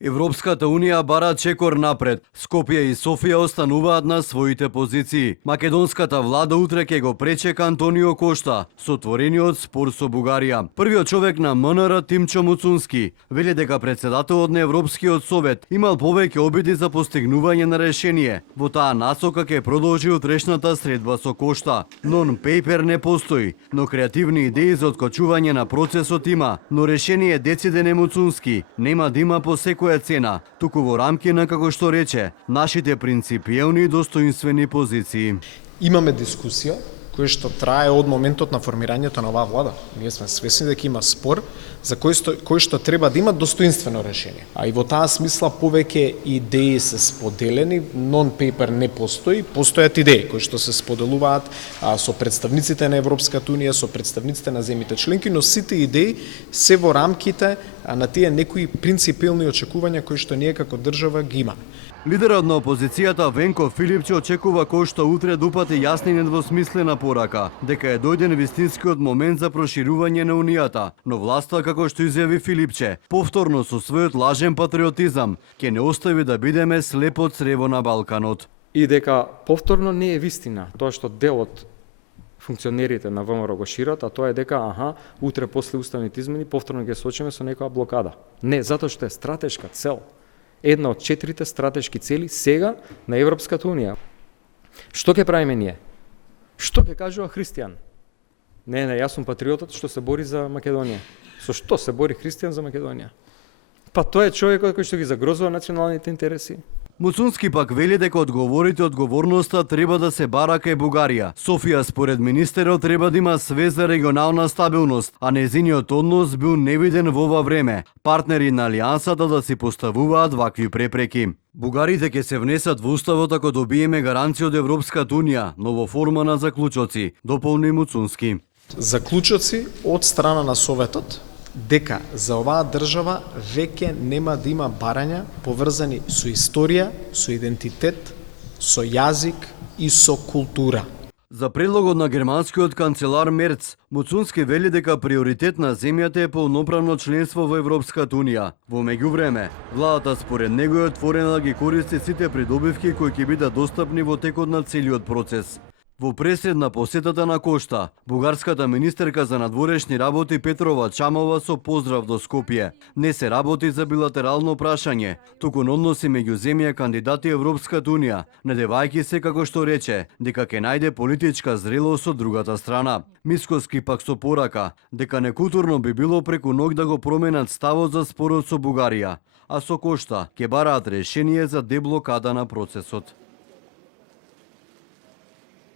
Европската Унија бара чекор напред. Скопје и Софија остануваат на своите позиции. Македонската влада утре ќе го пречека Антонио Кошта со отворениот спор со Бугарија. Првиот човек на МНР Тимчо Муцунски вели дека председателот на Европскиот совет имал повеќе обиди за постигнување на решение. Во таа насока ќе продолжи утрешната средба со Кошта. Non-paper не постои, но креативни идеи за откочување на процесот има, но решение дециден е Муцунски. Нема да има по секоја цена, туку во рамки на, како што рече, нашите принципиелни и достоинствени позиции. Имаме дискусија која што трае од моментот на формирањето на оваа влада. Ние сме свесни дека има спор за кој што треба да има достоинствено решение. А и во таа смисла повеќе идеи се споделени, non-paper не постои, постојат идеи кои што се споделуваат со представниците на Европската Унија, со представниците на земјите членки, но сите идеи се во рамките на тие некои принципиелни очекувања кои што ние како држава ги имаме. Лидерот на опозицијата Венко Филипче очекува Кошта утре да упати јасна и недвосмислена порака дека е дојден вистинскиот момент за проширување на Унијата, но власта, како што изјави Филипче, повторно со својот лажен патриотизам ќе не остави да бидеме слепо црево на Балканот. И дека повторно не е вистина тоа што дел од функционерите на ВМРО го шират, а тоа е дека утре после уставните измени повторно ќе се очиме со некоја блокада. Не, затоа што е стратешка цел. Една од 4 стратешки цели сега на Европската Унија. Што ќе правиме ние? Што ќе кажува христијан? Не, јас сум патриотот што се бори за Македонија. Со што се бори христијан за Македонија? Па тоа е човекот кој што ги загрозува националните интереси. Муцунски пак вели дека одговорноста треба да се бара кај Бугарија. Софија според министерот треба да има све за регионална стабилност, а незиниот однос бил невиден во ова време. Партнери на алијансата да си поставуваат вакви препреки. Бугарите ќе се внесат во уставот ако добиеме гаранција од Европската Унија, но во форма на заклучоци, дополни Муцунски. Заклучоци од страна на Советот дека за оваа држава веќе нема да има барања поврзани со историја, со идентитет, со јазик и со култура. За предлогот на германскиот канцелар Мерц, Муцунски вели дека приоритет на земјата е полноправно членство во Европската Унија. Во меѓувреме, владата според него е отворена да ги користи сите придобивки кои ќе бидат достапни во текот на целиот процес. Во пресед на посетата на Кошта, бугарската министерка за надворешни работи Петрова Чамова со поздрав до Скопје не се работи за билатерално прашање, туку на односи меѓу земја кандидати Европската Унија, надевајќи се, како што рече, дека ќе најде политичка зрелост од другата страна. Мисковски пак со порака дека некултурно би било преку ног да го променат ставот за спорот со Бугарија, а со Кошта ќе бараат решение за деблокада на процесот.